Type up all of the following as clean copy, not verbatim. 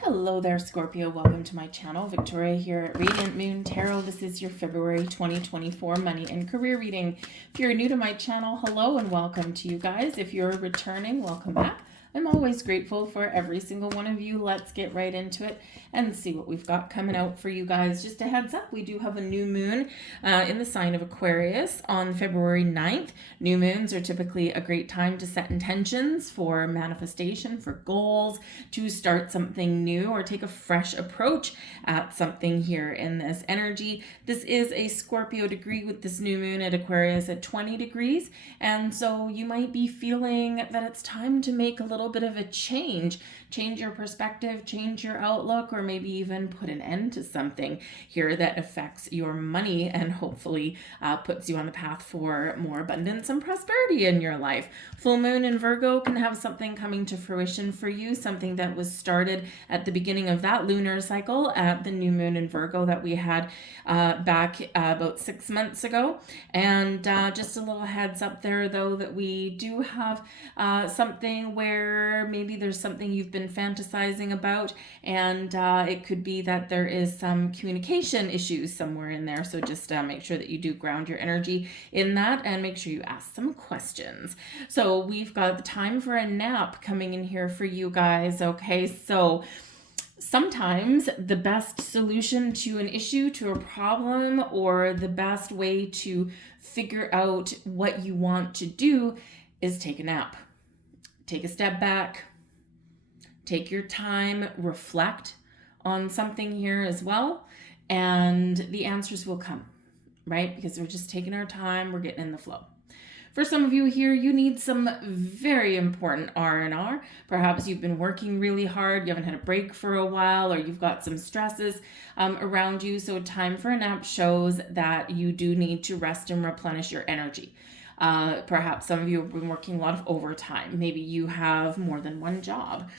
Hello there, Scorpio. Welcome to my channel. Victoria here at Radiant Moon Tarot. This is your February 2024 money and career reading. If you're new to my channel, hello and welcome to you guys. If you're returning, welcome back. I'm always grateful for every single one of you. Let's get right into it and see what we've got coming out for you guys. Just a heads up, we do have a new moon in the sign of Aquarius on February 9th. New moons are typically a great time to set intentions for manifestation, for goals, to start something new or take a fresh approach at something here in this energy. This is a Scorpio degree with this new moon at Aquarius at 20 degrees. And so you might be feeling that it's time to make a little bit of a change your perspective, change your outlook, or maybe even put an end to something here that affects your money and hopefully puts you on the path for more abundance and prosperity in your life. Full moon in Virgo can have something coming to fruition for you, something that was started at the beginning of that lunar cycle at the new moon in Virgo that we had back about 6 months ago. And just a little heads up there, though, that we do have something where maybe there's something you've been fantasizing about, and it could be that there is some communication issues somewhere in there. So just make sure that you do ground your energy in that and make sure you ask some questions. So we've got the time for a nap coming in here for you guys. Okay, so sometimes the best solution to an issue, to a problem, or the best way to figure out what you want to do is take a nap. Take a step back, take your time, reflect on something here as well, and the answers will come, right? Because we're just taking our time, we're getting in the flow. For some of you here, you need some very important R&R. Perhaps you've been working really hard, you haven't had a break for a while, or you've got some stresses around you. So time for a nap shows that you do need to rest and replenish your energy. Perhaps some of you have been working a lot of overtime. Maybe you have more than one job.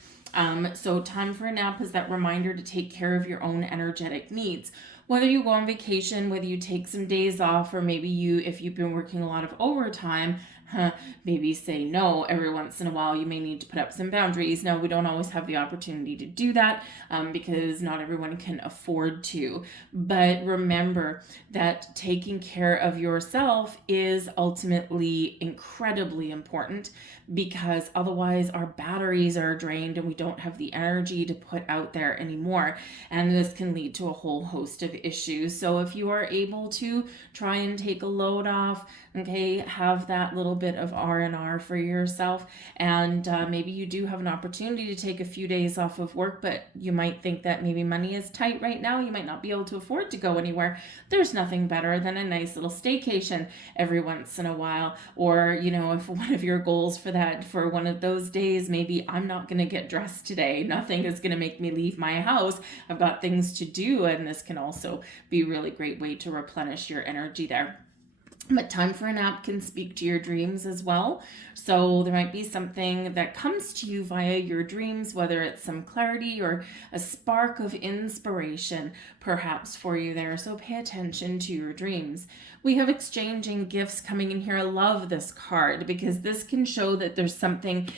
So time for a nap is that reminder to take care of your own energetic needs. Whether you go on vacation, whether you take some days off, or maybe if you've been working a lot of overtime, maybe say no every once in a while. You may need to put up some boundaries. Now, we don't always have the opportunity to do that because not everyone can afford to. But remember that taking care of yourself is ultimately incredibly important, because otherwise our batteries are drained and we don't have the energy to put out there anymore. And this can lead to a whole host of issues. So if you are able to try and take a load off, okay, have that little bit of R&R for yourself. And maybe you do have an opportunity to take a few days off of work, but you might think that maybe money is tight right now. You might not be able to afford to go anywhere. There's nothing better than a nice little staycation every once in a while. Or, if one of your goals for one of those days, maybe I'm not going to get dressed today. Nothing is going to make me leave my house. I've got things to do. And this can also be a really great way to replenish your energy there. But time for a nap can speak to your dreams as well. So there might be something that comes to you via your dreams, whether it's some clarity or a spark of inspiration perhaps for you there. So pay attention to your dreams. We have exchanging gifts coming in here. I love this card because this can show that there's something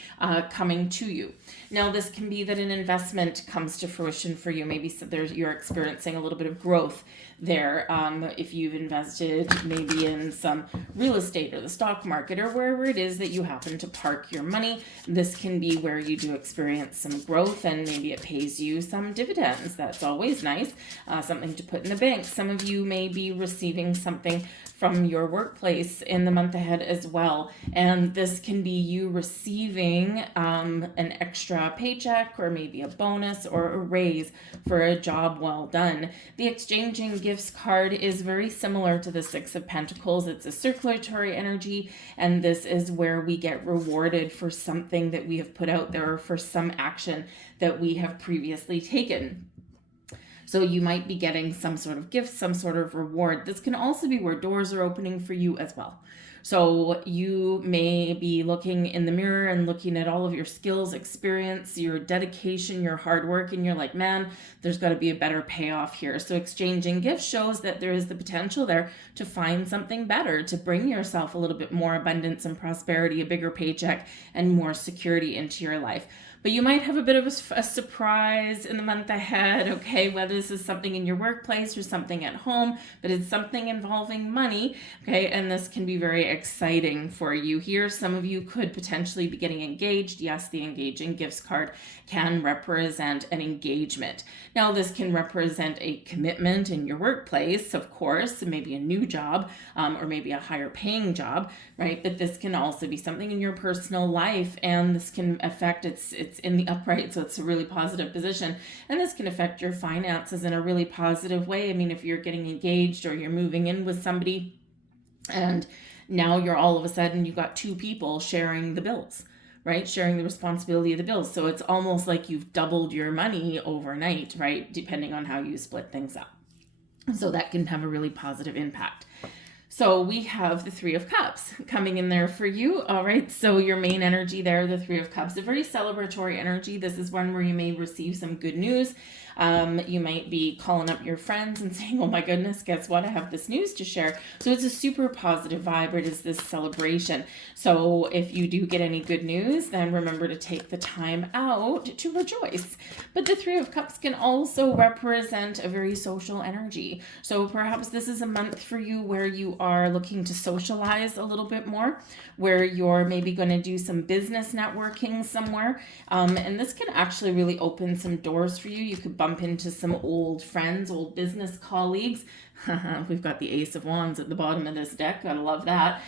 coming to you. Now, this can be that an investment comes to fruition for you. Maybe you're experiencing a little bit of growth there. If you've invested maybe in some real estate or the stock market or wherever it is that you happen to park your money, this can be where you do experience some growth and maybe it pays you some dividends. That's always nice. Something to put in the bank. Some of you may be receiving something from your workplace in the month ahead as well. And this can be you receiving an extra paycheck or maybe a bonus or a raise for a job well done. The exchanging gifts card is very similar to the Six of Pentacles. It's a circulatory energy, and this is where we get rewarded for something that we have put out there or for some action that we have previously taken. So you might be getting some sort of gift, some sort of reward. This can also be where doors are opening for you as well. So you may be looking in the mirror and looking at all of your skills, experience, your dedication, your hard work, and you're like, man, there's got to be a better payoff here. So exchanging gifts shows that there is the potential there to find something better, to bring yourself a little bit more abundance and prosperity, a bigger paycheck, and more security into your life. But you might have a bit of a surprise in the month ahead, okay, whether this is something in your workplace or something at home, but it's something involving money, okay, and this can be very exciting for you here. Some of you could potentially be getting engaged. Yes, the engaging gifts card can represent an engagement. Now, this can represent a commitment in your workplace, of course, maybe a new job, or maybe a higher paying job, right? But this can also be something in your personal life, and this can affect it's in the upright, so it's a really positive position, and this can affect your finances in a really positive way. I mean, if you're getting engaged or you're moving in with somebody, and now you're all of a sudden you've got two people sharing the bills, right? Sharing the responsibility of the bills. So it's almost like you've doubled your money overnight, right? Depending on how you split things up. So that can have a really positive impact. So we have the Three of Cups coming in there for you. All right. So your main energy there, the Three of Cups, a very celebratory energy. This is one where you may receive some good news. You might be calling up your friends and saying, oh my goodness, guess what? I have this news to share. So it's a super positive vibe. It is this celebration. So if you do get any good news, then remember to take the time out to rejoice. But the Three of Cups can also represent a very social energy. So perhaps this is a month for you where you are looking to socialize a little bit more, where you're maybe going to do some business networking somewhere. And this can actually really open some doors for you. You could bump into some old friends, old business colleagues. We've got the Ace of Wands at the bottom of this deck. Gotta love that.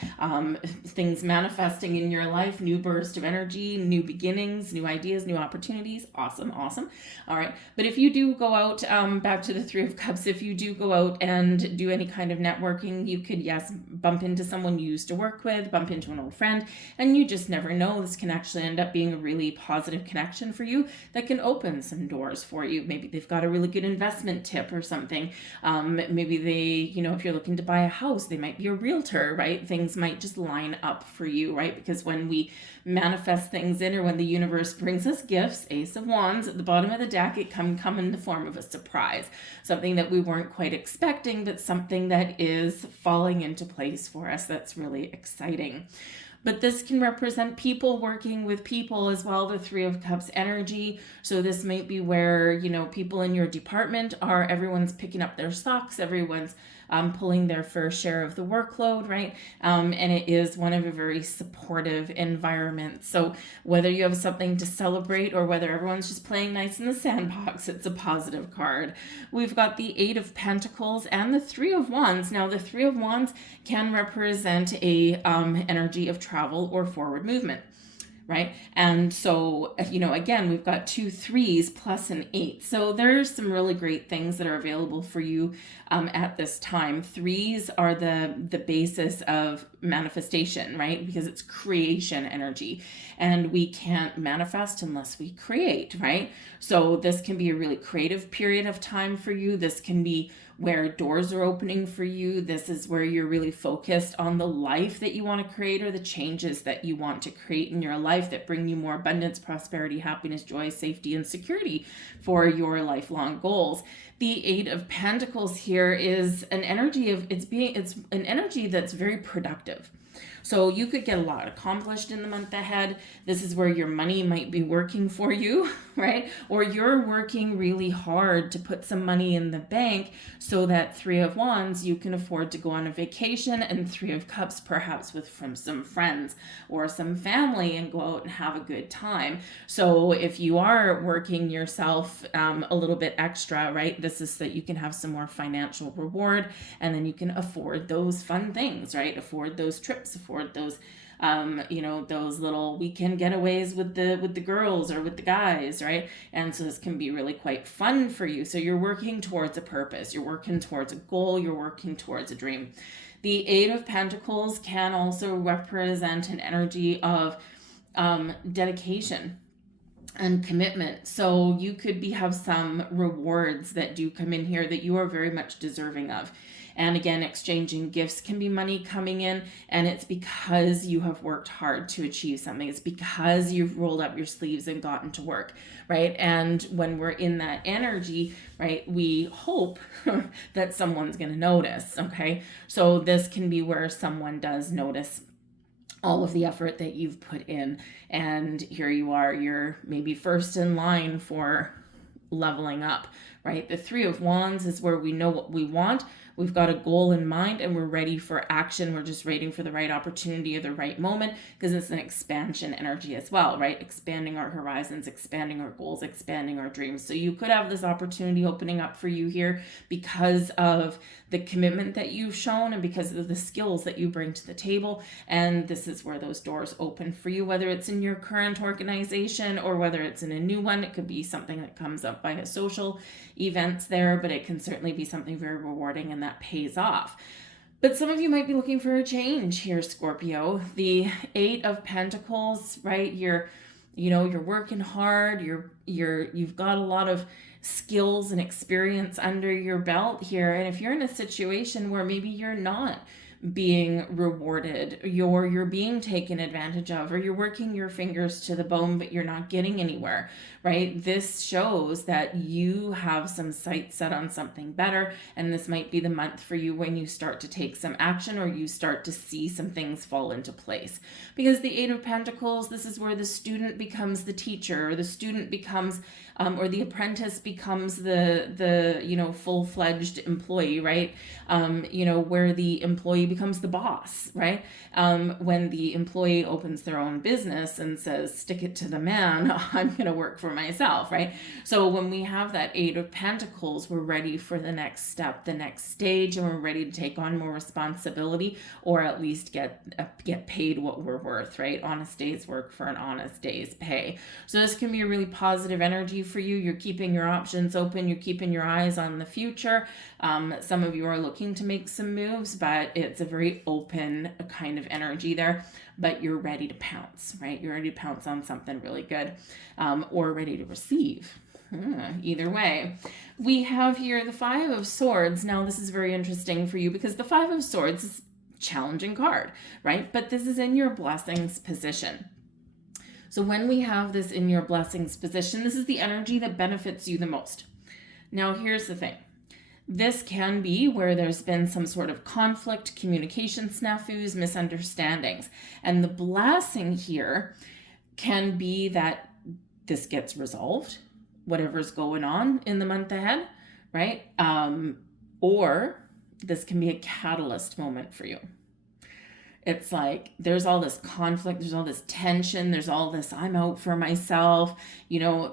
Things manifesting in your life, new burst of energy, new beginnings, new ideas, new opportunities. Awesome, awesome. All right. But if you do go out, back to the Three of Cups, if you do go out and do any kind of networking, you could, yes, bump into someone you used to work with, bump into an old friend, and you just never know. This can actually end up being a really positive connection for you that can open some doors for you. Maybe they've got a really good investment tip or something. Maybe they, if you're looking to buy a house, they might be a realtor, right? Things might just line up for you, right? Because when we manifest things in, or when the universe brings us gifts, Ace of Wands at the bottom of the deck, it can come in the form of a surprise, something that we weren't quite expecting, but something that is falling into place for us. That's really exciting. But this can represent people working with people as well, the Three of Cups energy. So this might be where, people in your department everyone's picking up their socks, everyone's pulling their fair share of the workload, right? And it is one of a very supportive environment. So whether you have something to celebrate or whether everyone's just playing nice in the sandbox, it's a positive card. We've got the Eight of Pentacles and the Three of Wands. Now the Three of Wands can represent a energy of travel or forward movement, right? And so, again, we've got 2 3s plus an 8. So there's some really great things that are available for you at this time. 3s are the basis of manifestation, right? Because it's creation energy, and we can't manifest unless we create, right? So this can be a really creative period of time for you. This can be where doors are opening for you. This is where you're really focused on the life that you want to create, or the changes that you want to create in your life that bring you more abundance, prosperity, happiness, joy, safety, and security for your lifelong goals. The Eight of Pentacles here is an energy of it's an energy that's very productive. So you could get a lot accomplished in the month ahead. This is where your money might be working for you, right? Or you're working really hard to put some money in the bank so that Three of Wands, you can afford to go on a vacation, and Three of Cups perhaps from some friends or some family, and go out and have a good time. So if you are working yourself a little bit extra, right, this is so that you can have some more financial reward, and then you can afford those fun things, right? Afford those trips, afford those those little weekend getaways with the girls or with the guys, right? And so this can be really quite fun for you. So you're working towards a purpose, you're working towards a goal, you're working towards a dream. The Eight of Pentacles can also represent an energy of dedication and commitment. So you could have some rewards that do come in here that you are very much deserving of. And again, exchanging gifts can be money coming in, and it's because you have worked hard to achieve something. It's because you've rolled up your sleeves and gotten to work, right? And when we're in that energy, right, we hope that someone's going to notice, okay? So this can be where someone does notice all of the effort that you've put in, and here you are, you're maybe first in line for leveling up, right? The Three of Wands is where we know what we want. We've got a goal in mind and we're ready for action. We're just waiting for the right opportunity or the right moment, because it's an expansion energy as well, right? Expanding our horizons, expanding our goals, expanding our dreams. So you could have this opportunity opening up for you here because of the commitment that you've shown and because of the skills that you bring to the table. And this is where those doors open for you, whether it's in your current organization or whether it's in a new one. It could be something that comes up by a social events there, but it can certainly be something very rewarding and that pays off. But some of you might be looking for a change here, Scorpio. The Eight of Pentacles, right? You're working hard. You've got a lot of skills and experience under your belt here. And if you're in a situation where maybe you're not being rewarded, you're being taken advantage of, or you're working your fingers to the bone but you're not getting anywhere, right? This shows that you have some sights set on something better, and this might be the month for you when you start to take some action or you start to see some things fall into place. Because the Eight of Pentacles, this is where the student becomes the teacher, or the student becomes or the apprentice becomes the full-fledged employee, right? Where the employee becomes the boss, right? When the employee opens their own business and says, stick it to the man, I'm going to work for myself, right? So when we have that Eight of Pentacles, we're ready for the next step, the next stage, and we're ready to take on more responsibility, or at least get paid what we're worth, right? Honest day's work for an honest day's pay. So this can be a really positive energy for you. You're keeping your options open. You're keeping your eyes on the future. Some of you are looking to make some moves, but it's a very open kind of energy there, but you're ready to pounce, right? You're ready to pounce on something really good, or ready to receive. Either way. We have here the Five of Swords. Now this is very interesting for you because the Five of Swords is a challenging card, right? But this is in your blessings position. So when we have this in your blessings position, this is the energy that benefits you the most. Now here's the thing. This can be where there's been some sort of conflict, communication snafus, misunderstandings. And the blessing here can be that this gets resolved, whatever's going on in the month ahead, right? Or this can be a catalyst moment for you. It's like there's all this conflict, there's all this tension, there's all this I'm out for myself,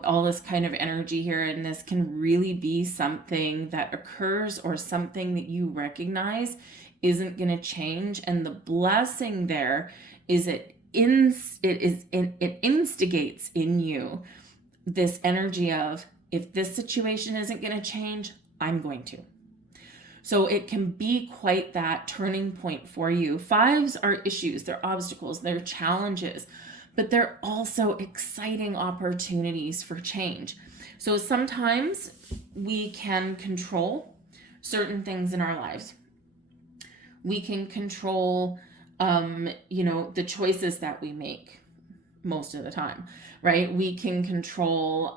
all this kind of energy here. And this can really be something that occurs or something that you recognize isn't going to change. And the blessing there is it instigates in you this energy of, if this situation isn't going to change, I'm going to. So it can be quite that turning point for you. Fives are issues, they're obstacles, they're challenges, but they're also exciting opportunities for change. So sometimes we can control certain things in our lives. We can control, the choices that we make most of the time, right? We can control,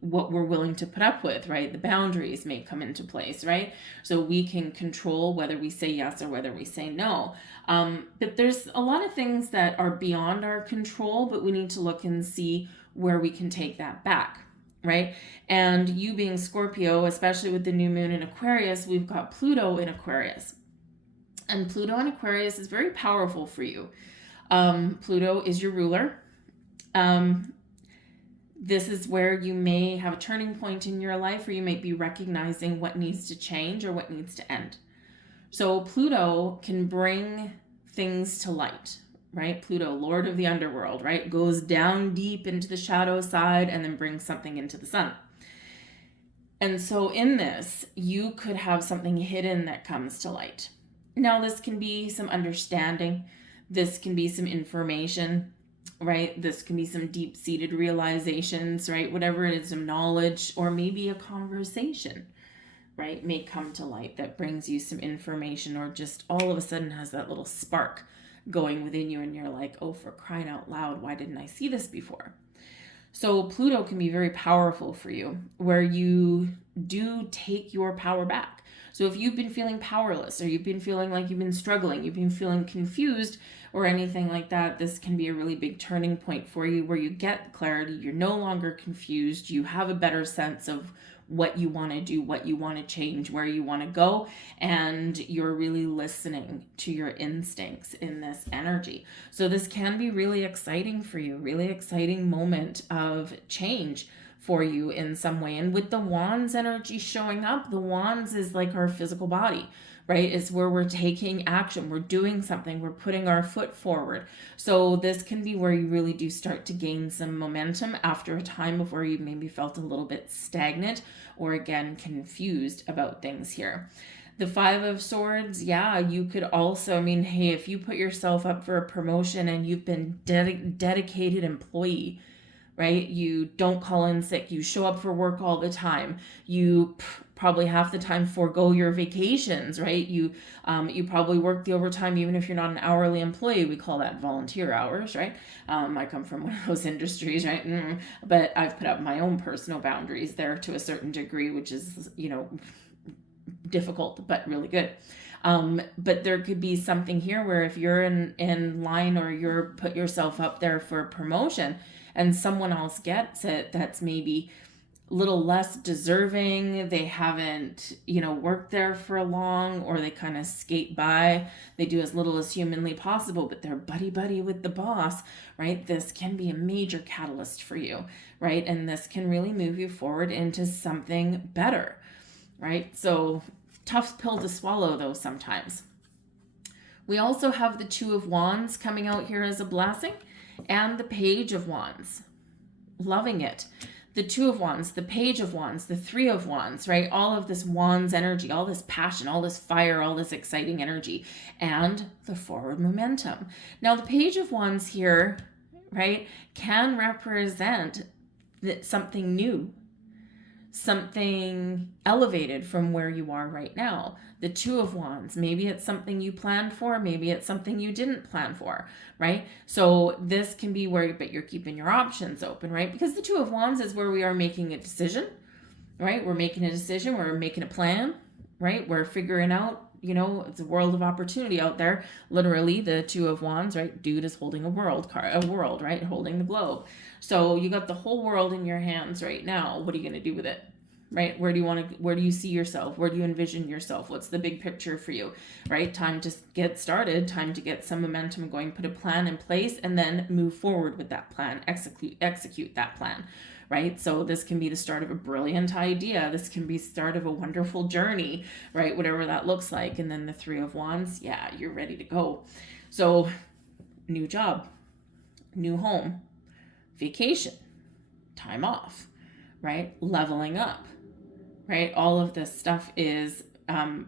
what we're willing to put up with, right? The boundaries may come into place, right? So we can control whether we say yes or whether we say no. But there's a lot of things that are beyond our control, but we need to look and see where we can take that back, right? And you being Scorpio, especially with the new moon in Aquarius, we've got Pluto in Aquarius. And Pluto in Aquarius is very powerful for you. Pluto is your ruler. This is where you may have a turning point in your life, or you might be recognizing what needs to change or what needs to end. So Pluto can bring things to light, right? Pluto, Lord of the underworld, right? Goes down deep into the shadow side and then brings something into the sun. And so in this, you could have something hidden that comes to light. Now, this can be some understanding. This can be some information, right? This can be some deep-seated realizations, right? Whatever it is, some knowledge, or maybe a conversation, right, may come to light that brings you some information, or just all of a sudden has that little spark going within you, and you're like, oh, for crying out loud, why didn't I see this before? So Pluto can be very powerful for you, where you do take your power back. So if you've been feeling powerless, or you've been feeling like you've been struggling, you've been feeling confused or anything like that, this can be a really big turning point for you, where you get clarity. You're no longer confused. You have a better sense of what you want to do, what you want to change, where you want to go, and you're really listening to your instincts in this energy. So this can be really exciting for you, really exciting moment of change for you in some way. And with the Wands energy showing up, the Wands is like our physical body, right? It's where we're taking action, we're doing something, we're putting our foot forward. So this can be where you really do start to gain some momentum after a time of where you maybe felt a little bit stagnant, or again, confused about things here. The Five of Swords, yeah, you could also, I mean, hey, if you put yourself up for a promotion and you've been dedicated employee, right? You don't call in sick. You show up for work all the time. You probably half the time forego your vacations, right? You probably work the overtime even if you're not an hourly employee. We call that volunteer hours, right? I come from one of those industries, right? But I've put up my own personal boundaries there to a certain degree, which is, difficult but really good. But there could be something here where if you're in line, or you're put yourself up there for a promotion, and someone else gets it that's maybe a little less deserving, they haven't, worked there for long, or they kind of skate by, they do as little as humanly possible, but they're buddy with the boss, right? This can be a major catalyst for you, right? And this can really move you forward into something better, right? So tough pill to swallow though sometimes. We also have the Two of Wands coming out here as a blessing, and the Page of Wands. Loving it. The Two of Wands, the Page of Wands, the Three of Wands, right? All of this Wands energy, all this passion, all this fire, all this exciting energy, and the forward momentum. Now, the Page of Wands here, right, can represent something new, something elevated from where you are right now. The Two of Wands, maybe it's something you planned for, maybe it's something you didn't plan for, right? So this can be where, but you're keeping your options open, right? Because the Two of Wands is where we are making a decision, right? We're making a decision, we're making a plan, right? We're figuring out, it's a world of opportunity out there. Literally, the Two of Wands, right? Dude is holding a world, right? Holding the globe. So you got the whole world in your hands right now. What are you going to do with it? Right? Where do you see yourself? Where do you envision yourself? What's the big picture for you, right? Time to get started, time to get some momentum going, put a plan in place, and then move forward with that plan, execute that plan, right? So this can be the start of a brilliant idea. This can be the start of a wonderful journey, right? Whatever that looks like. And then the Three of Wands, yeah, you're ready to go. So new job, new home, vacation, time off, right? Leveling up, right? All of this stuff is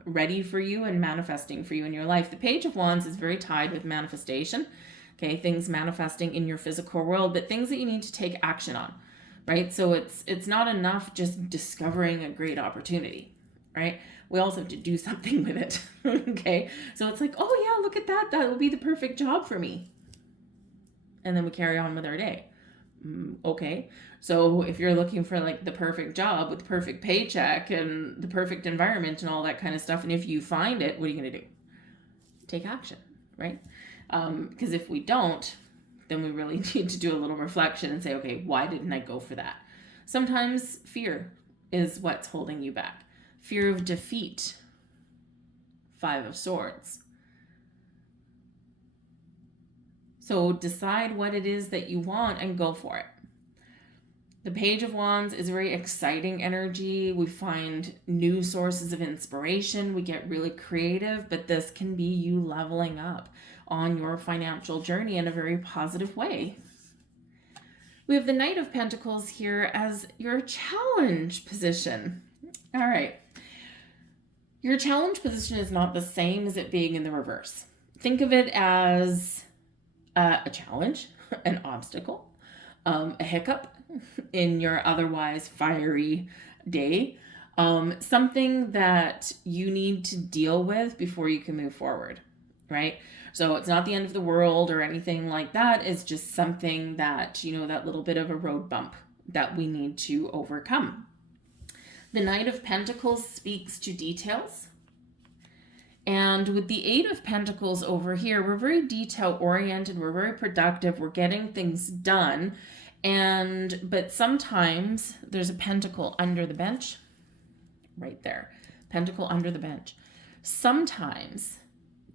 ready for you and manifesting for you in your life. The Page of Wands is very tied with manifestation, okay? Things manifesting in your physical world, but things that you need to take action on, right? So it's not enough just discovering a great opportunity, right? We also have to do something with it, okay? So it's like, oh yeah, look at that. That will be the perfect job for me. And then we carry on with our day. Okay, so if you're looking for like the perfect job with the perfect paycheck and the perfect environment and all that kind of stuff, and if you find it, what are you going to do? Take action, right? Because if we don't, then we really need to do a little reflection and say, okay, why didn't I go for that? Sometimes fear is what's holding you back. Fear of defeat. Five of Swords. So decide what it is that you want and go for it. The Page of Wands is very exciting energy. We find new sources of inspiration. We get really creative, but this can be you leveling up on your financial journey in a very positive way. We have the Knight of Pentacles here as your challenge position. All right. Your challenge position is not the same as it being in the reverse. Think of it as a challenge, an obstacle, a hiccup in your otherwise fiery day. Something that you need to deal with before you can move forward, right? So it's not the end of the world or anything like that. It's just something that, that little bit of a road bump that we need to overcome. The Knight of Pentacles speaks to details. And with the Eight of Pentacles over here, we're very detail oriented. We're very productive. We're getting things done. But sometimes there's a pentacle under the bench right there. Pentacle under the bench. Sometimes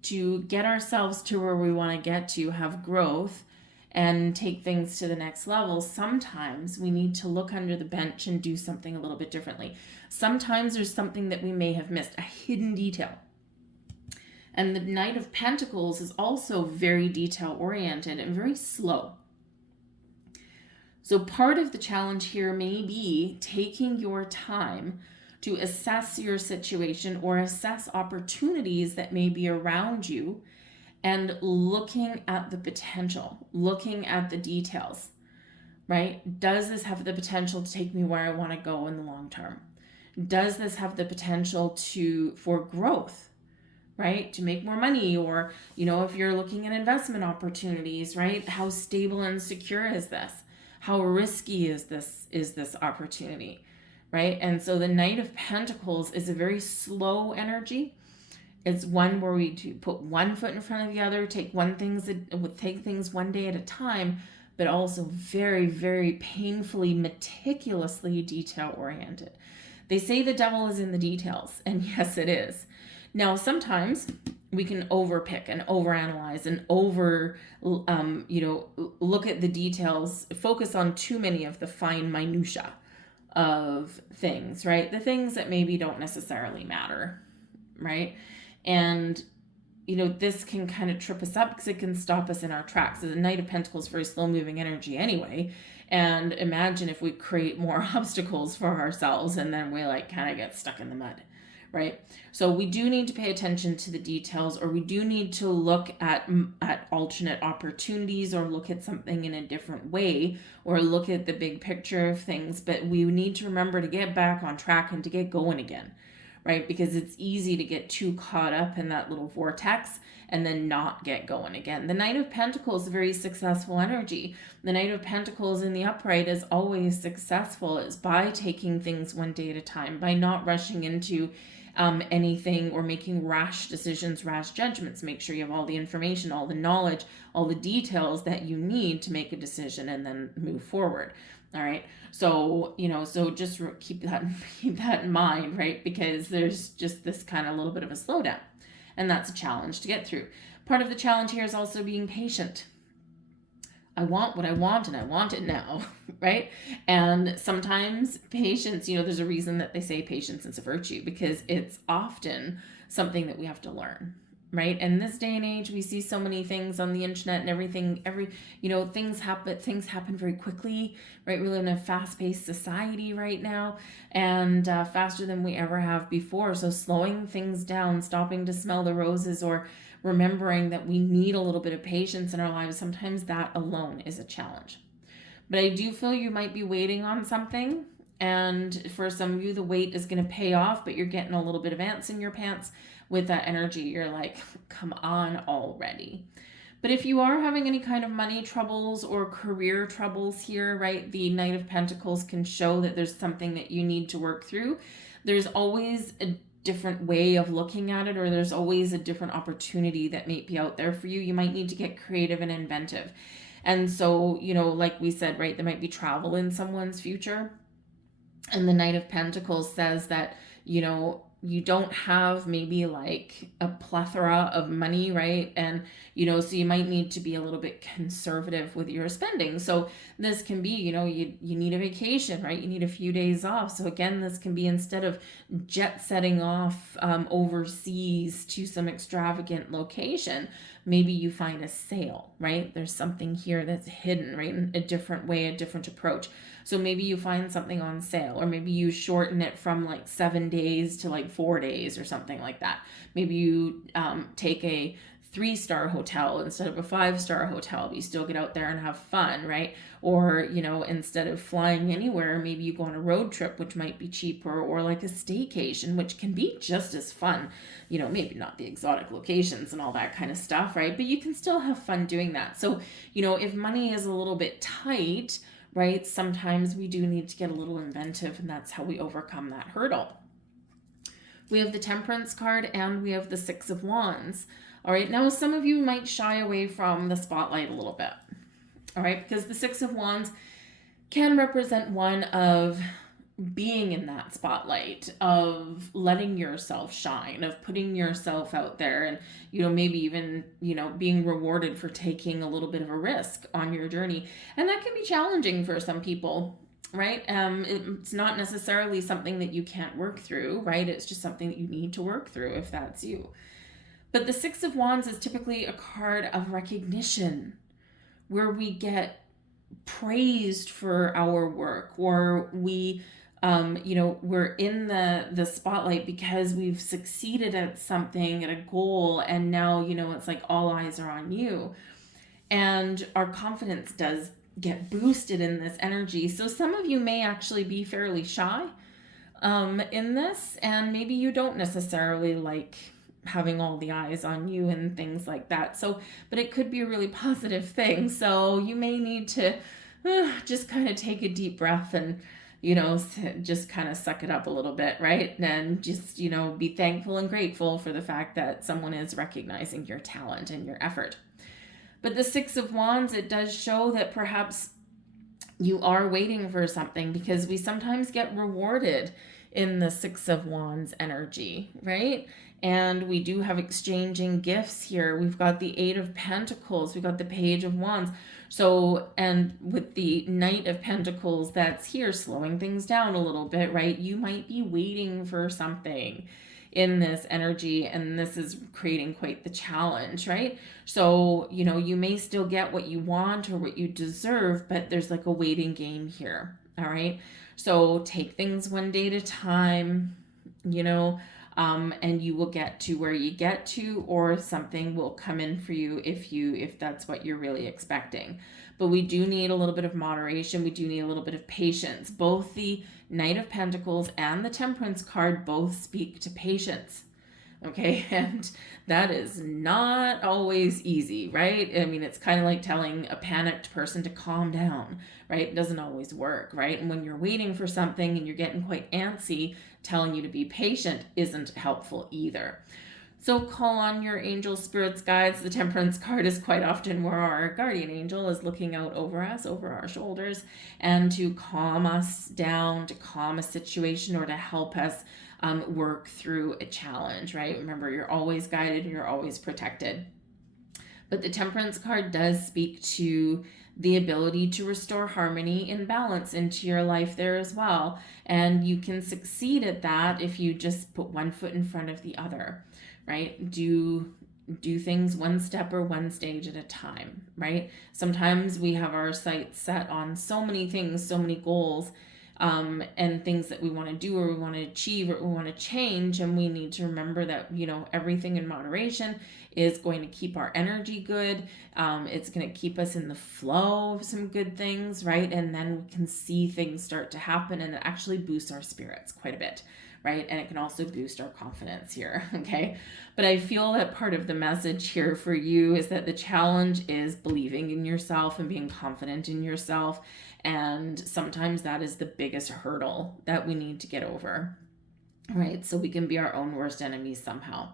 to get ourselves to where we want to get to, have growth and take things to the next level, sometimes we need to look under the bench and do something a little bit differently. Sometimes there's something that we may have missed, a hidden detail. And the Knight of Pentacles is also very detail oriented and very slow. So part of the challenge here may be taking your time to assess your situation or assess opportunities that may be around you and looking at the potential, looking at the details, right? Does this have the potential to take me where I want to go in the long term? Does this have the potential for growth, right? To make more money, or, if you're looking at investment opportunities, right? How stable and secure is this? How risky is this opportunity, right? And so the Knight of Pentacles is a very slow energy. It's one where we put one foot in front of the other, take things one day at a time, but also very, very painfully, meticulously detail oriented. They say the devil is in the details, and yes, it is. Now, sometimes we can overpick and overanalyze and look at the details, focus on too many of the fine minutia of things, right? The things that maybe don't necessarily matter, right? And, this can kind of trip us up because it can stop us in our tracks. So the Knight of Pentacles is very slow moving energy anyway. And imagine if we create more obstacles for ourselves and then we kind of get stuck in the mud. Right? So we do need to pay attention to the details, or we do need to look at alternate opportunities, or look at something in a different way, or look at the big picture of things. But we need to remember to get back on track and to get going again, right? Because it's easy to get too caught up in that little vortex and then not get going again. The Knight of Pentacles is a very successful energy. The Knight of Pentacles in the upright is always successful. It's by taking things one day at a time, by not rushing into anything or making rash decisions, rash judgments. Make sure you have all the information, all the knowledge, all the details that you need to make a decision and then move forward. All right. So, so just keep that in mind, right? Because there's just this kind of little bit of a slowdown, and that's a challenge to get through. Part of the challenge here is also being patient. I want what I want, and I want it now, right? And sometimes patience, there's a reason that they say patience is a virtue, because it's often something that we have to learn, right? And this day and age, we see so many things on the internet and everything, things happen very quickly, right? We live in a fast-paced society right now, and faster than we ever have before. So slowing things down, stopping to smell the roses, or remembering that we need a little bit of patience in our lives, sometimes that alone is a challenge. But I do feel you might be waiting on something, and for some of you, the wait is going to pay off, but you're getting a little bit of ants in your pants with that energy. You're like, come on already. But if you are having any kind of money troubles or career troubles here, right, the Knight of Pentacles can show that there's something that you need to work through. There's always a different way of looking at it, or there's always a different opportunity that may be out there for you. You might need to get creative and inventive. And so, like we said, right, there might be travel in someone's future. And the Knight of Pentacles says that, you don't have maybe like a plethora of money, right? And, so you might need to be a little bit conservative with your spending. So this can be, you need a vacation, right? You need a few days off. So again, this can be, instead of jet setting off overseas to some extravagant location, maybe you find a sale, right? There's something here that's hidden, right? In a different way, a different approach. So maybe you find something on sale, or maybe you shorten it from 7 days to 4 days or something like that. Maybe you take a 3-star hotel instead of a 5-star hotel, but you still get out there and have fun, right? Or, you know, instead of flying anywhere, maybe you go on a road trip, which might be cheaper, or like a staycation, which can be just as fun. You know, maybe not the exotic locations and all that kind of stuff, right? But you can still have fun doing that. So, you know, if money is a little bit tight, right, sometimes we do need to get a little inventive, and that's how we overcome that hurdle. We have the Temperance card and we have the 6 of Wands. All right, now some of you might shy away from the spotlight a little bit. All right, because the 6 of Wands can represent one of being in that spotlight, of letting yourself shine, of putting yourself out there, and, you know, maybe even, you know, being rewarded for taking a little bit of a risk on your journey. And that can be challenging for some people, right? It's not necessarily something that you can't work through, right? It's just something that you need to work through if that's you. But the 6 of Wands is typically a card of recognition, where we get praised for our work, or we, you know, we're in the spotlight because we've succeeded at something, at a goal, and now, you know, it's like all eyes are on you. And our confidence does get boosted in this energy. So some of you may actually be fairly shy in this, and maybe you don't necessarily like having all the eyes on you and things like that. So, but it could be a really positive thing. So you may need to just kind of take a deep breath and, you know, just kind of suck it up a little bit, right? And just, you know, be thankful and grateful for the fact that someone is recognizing your talent and your effort. But the 6 of Wands, it does show that perhaps you are waiting for something, because we sometimes get rewarded in the 6 of Wands energy, right? And we do have exchanging gifts here. We've got the 8 of Pentacles. We've got the Page of Wands. So, and with the Knight of Pentacles that's here, slowing things down a little bit, right? You might be waiting for something in this energy, and this is creating quite the challenge, right? So, you know, you may still get what you want or what you deserve, but there's like a waiting game here, all right? So take things one day at a time, you know, and you will get to where you get to, or something will come in for you if that's what you're really expecting. But we do need a little bit of moderation. We do need a little bit of patience. Both the Knight of Pentacles and the Temperance card both speak to patience. Okay, and that is not always easy, right? I mean, it's kind of like telling a panicked person to calm down, right? It doesn't always work, right? And when you're waiting for something and you're getting quite antsy, telling you to be patient isn't helpful either. So call on your angel, spirits, guides. The Temperance card is quite often where our guardian angel is looking out over us, over our shoulders, and to calm us down, to calm a situation, or to help us work through a challenge, right? Remember, you're always guided, you're always protected. But the Temperance card does speak to the ability to restore harmony and balance into your life there as well. And you can succeed at that if you just put one foot in front of the other, right? Do things one step or one stage at a time, right? Sometimes we have our sights set on so many things, so many goals, and things that we want to do, or we want to achieve, or we want to change. And we need to remember that, you know, everything in moderation is going to keep our energy good. It's going to keep us in the flow of some good things, right? And then we can see things start to happen, and it actually boosts our spirits quite a bit, right? And it can also boost our confidence here, okay? But I feel that part of the message here for you is that the challenge is believing in yourself and being confident in yourself. And sometimes that is the biggest hurdle that we need to get over, right? So we can be our own worst enemies somehow.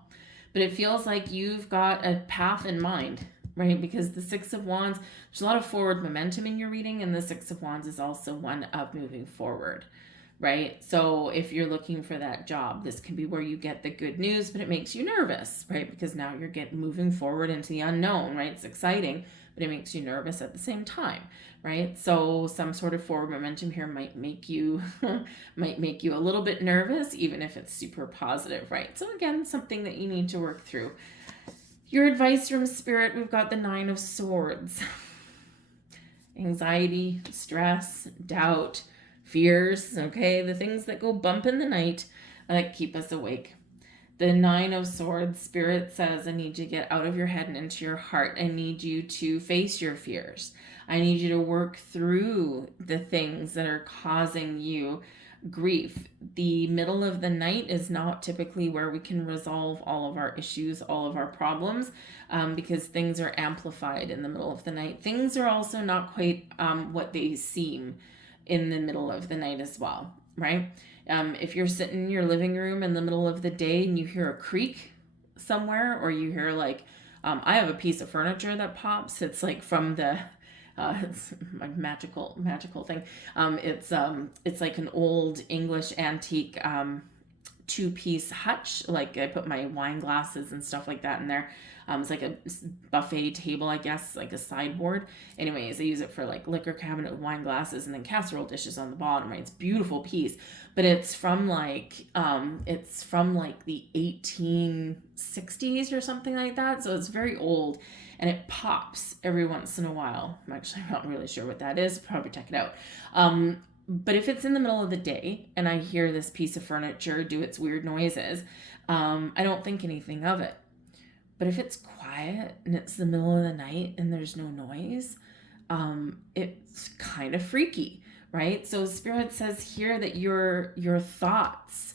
But it feels like you've got a path in mind, right? Because the 6 of Wands, there's a lot of forward momentum in your reading, and the 6 of Wands is also one of moving forward, right? So if you're looking for that job, this can be where you get the good news, but it makes you nervous, right? Because now you're moving forward into the unknown, right? It's exciting, but it makes you nervous at the same time, right? So some sort of forward momentum here might make you a little bit nervous, even if it's super positive, right? So again, something that you need to work through. Your advice from Spirit, we've got the 9 of Swords. Anxiety, stress, doubt, fears, okay? The things that go bump in the night that keep us awake. The Nine of Swords, Spirit says, I need you to get out of your head and into your heart. I need you to face your fears. I need you to work through the things that are causing you grief. The middle of the night is not typically where we can resolve all of our issues, all of our problems, because things are amplified in the middle of the night. Things are also not quite what they seem in the middle of the night as well, right? If you're sitting in your living room in the middle of the day and you hear a creak somewhere, or you hear like, I have a piece of furniture that pops. It's like from the it's a magical thing. It's like an old English antique two-piece hutch. Like I put my wine glasses and stuff like that in there. It's like a buffet table, I guess, like a sideboard. Anyways, I use it for like liquor cabinet with wine glasses and then casserole dishes on the bottom, right? It's a beautiful piece, but it's from like the 1860s or something like that. So it's very old, and it pops every once in a while. I'm actually not really sure what that is. Probably check it out. But if it's in the middle of the day and I hear this piece of furniture do its weird noises, I don't think anything of it. But if it's quiet and it's the middle of the night and there's no noise, it's kind of freaky, right? So Spirit says here that your thoughts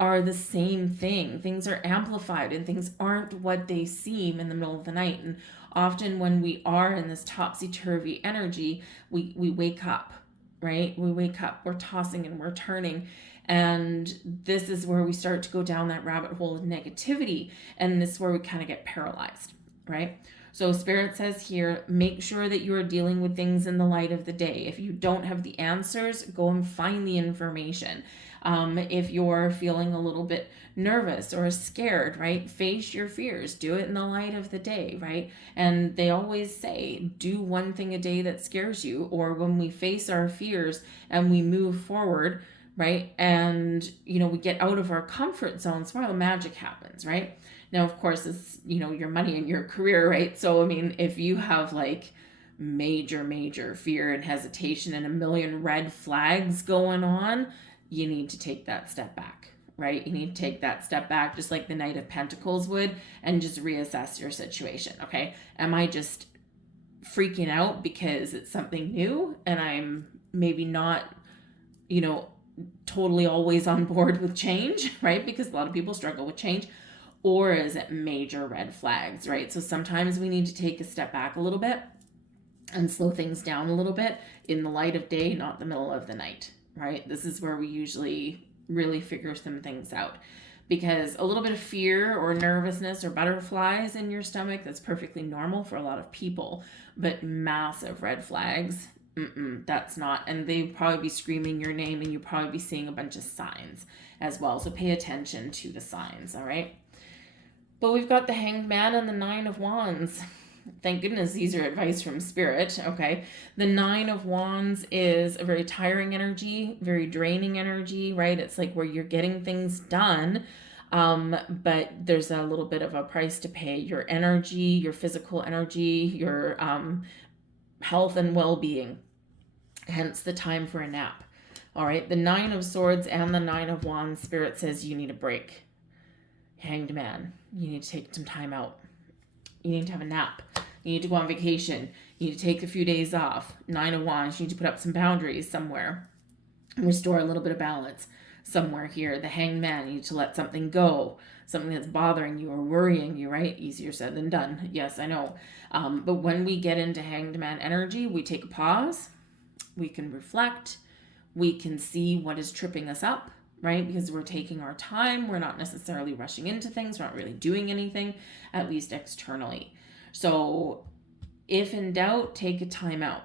are the same thing. Things are amplified and things aren't what they seem in the middle of the night. And often when we are in this topsy-turvy energy, we wake up, right? We wake up, we're tossing and we're turning. And this is where we start to go down that rabbit hole of negativity. And this is where we kind of get paralyzed, right? So Spirit says here, make sure that you are dealing with things in the light of the day. If you don't have the answers, go and find the information. If you're feeling a little bit nervous or scared, right? Face your fears. Do it in the light of the day, right? And they always say, do one thing a day that scares you. Or when we face our fears and we move forward, right? And, we get out of our comfort zones, where the magic happens, right? Now, of course, it's, your money and your career, right? So, I mean, if you have like major fear and hesitation and a million red flags going on, you need to take that step back, right? You need to take that step back, just like the Knight of Pentacles would, and just reassess your situation, okay? Am I just freaking out because it's something new and I'm maybe not, totally always on board with change, right? Because a lot of people struggle with change. Or is it major red flags, right? So sometimes we need to take a step back a little bit and slow things down a little bit in the light of day, not the middle of the night, right? This is where we usually really figure some things out. Because a little bit of fear or nervousness or butterflies in your stomach, that's perfectly normal for a lot of people. But massive red flags, that's not. And they'd probably be screaming your name, and you'd probably be seeing a bunch of signs as well. So pay attention to the signs, all right? But we've got the Hanged Man and the Nine of Wands. Thank goodness these are advice from Spirit, okay? The Nine of Wands is a very tiring energy, very draining energy, right? It's like where you're getting things done, but there's a little bit of a price to pay. Your energy, your physical energy, your health and well-being, hence the time for a nap. All right, the Nine of Swords and the Nine of Wands, Spirit says you need a break. Hanged Man, you need to take some time out. You need to have a nap. You need to go on vacation. You need to take a few days off. Nine of Wands, you need to put up some boundaries somewhere. Restore a little bit of balance somewhere here. The Hanged Man, you need to let something go. Something that's bothering you or worrying you, right? Easier said than done. Yes, I know. But when we get into Hanged Man energy, we take a pause. We can reflect. We can see what is tripping us up, right? Because we're taking our time. We're not necessarily rushing into things. We're not really doing anything, at least externally. So if in doubt, take a time out,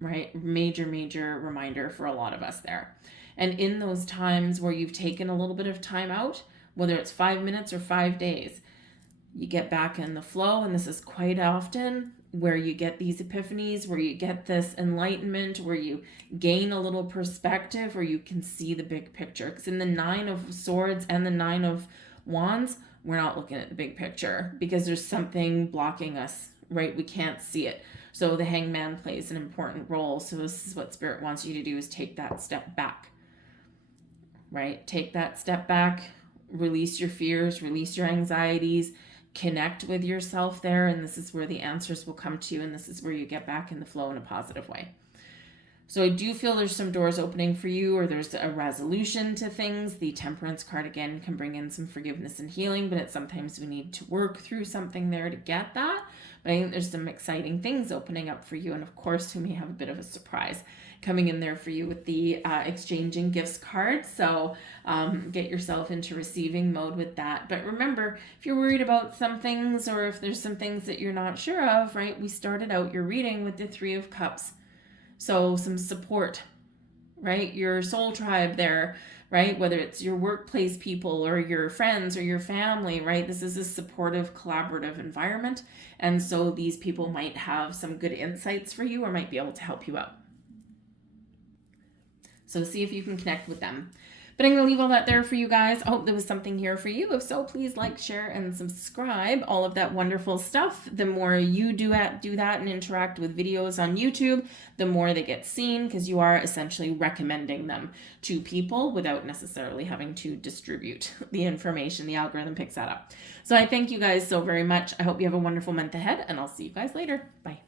right? Major reminder for a lot of us there. And in those times where you've taken a little bit of time out, whether it's 5 minutes or 5 days, you get back in the flow. And this is quite often where you get these epiphanies, where you get this enlightenment, where you gain a little perspective, where you can see the big picture. Because in the Nine of Swords and the Nine of Wands, we're not looking at the big picture because there's something blocking us, right? We can't see it. So the Hanged Man plays an important role. So this is what Spirit wants you to do, is take that step back, right? Take that step back, release your fears, release your anxieties, connect with yourself there. And this is where the answers will come to you. And this is where you get back in the flow in a positive way. So I do feel there's some doors opening for you, or there's a resolution to things. The Temperance card, again, can bring in some forgiveness and healing, but it's sometimes we need to work through something there to get that. But I think there's some exciting things opening up for you. And of course, we may have a bit of a surprise coming in there for you with the exchanging gifts card. So get yourself into receiving mode with that. But remember, if you're worried about some things, or if there's some things that you're not sure of, right? We started out your reading with the 3 of Cups. So some support, right? Your soul tribe there, right? Whether it's your workplace people or your friends or your family, right? This is a supportive, collaborative environment. And so these people might have some good insights for you, or might be able to help you out. So see if you can connect with them. But I'm going to leave all that there for you guys. I hope there was something here for you. If so, please like, share, and subscribe. All of that wonderful stuff. The more you do that and interact with videos on YouTube, the more they get seen, because you are essentially recommending them to people without necessarily having to distribute the information. The algorithm picks that up. So I thank you guys so very much. I hope you have a wonderful month ahead, and I'll see you guys later. Bye.